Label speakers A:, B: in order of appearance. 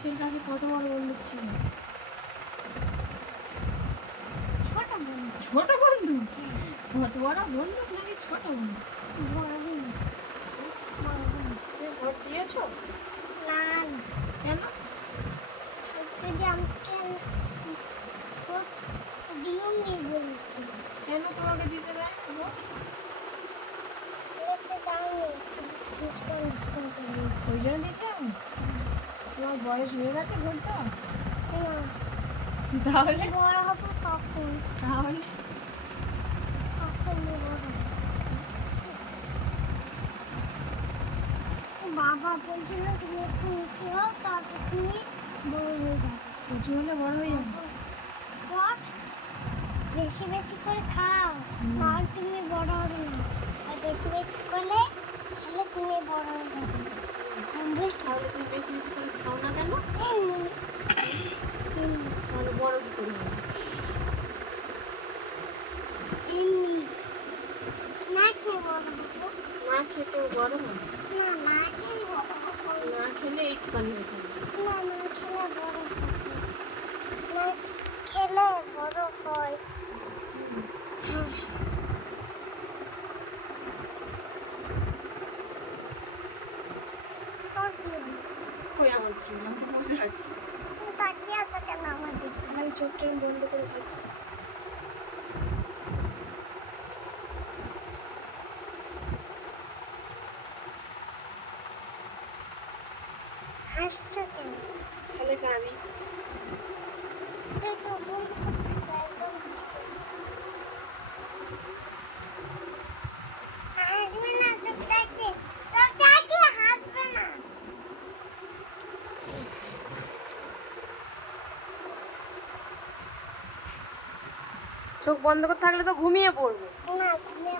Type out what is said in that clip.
A: বয়সের কাছে কত বড় বন্ধু ছিল।
B: ছোট বন্ধু।
A: ছোট বন্ধু? কত বড় বন্ধু নাকি ছোট বন্ধু?
B: বড়
A: ভোট দিয়েছ?
B: না
A: কেন?
B: যদি আমাকে ভোট দিওনি বলছি।
A: কেন তোমাকে দিতে দেয় না ভোট?
B: বলেছে
A: ওই জন্য দিতে তোমার বয়স হয়ে গেছে ভোট তাহলে?
B: বড় হব তখন
A: তাহলে?
B: বাবা বলছিল তুমি একটু উঁচু হও তারপর তুমি বড় হয়ে যাবে।
A: উঁচু হলে বড় হয়ে যাবে?
B: বেশি বেশি করে খাও নাহলে তুমি বড় হবে না। আর বেশি বেশি করলে খেলে তুমি বড় হয়ে যাবে।
A: তাহলে বেশি বেশি করে খাও না কেন তাহলে বড় কি করে হবে
B: না হব
A: খেতেও বড় হয়
B: না
A: খেলে একটুখানি হতে হবে
B: খেলে বড় হয় হ্যাঁ তোর কি হলো?
A: কই আমার কি? আমি তো বসে আছি।
B: তাকিয়ে আছো কেন আমার দিকে?
A: আমি চোখটা বন্ধ করে থাকি।
B: হাসছো কেন?
A: তাহলে কাঁদি
B: তুই তো বন্ধ করতে থাকবে, একদম হাসবে না। হাসবে না চোখ তাকিয়ে চোখ তাকিয়ে হাসবে না
A: চোখ বন্ধ করে থাকলে তো ঘুমিয়ে পড়বে
B: না ঘুমিয়ে।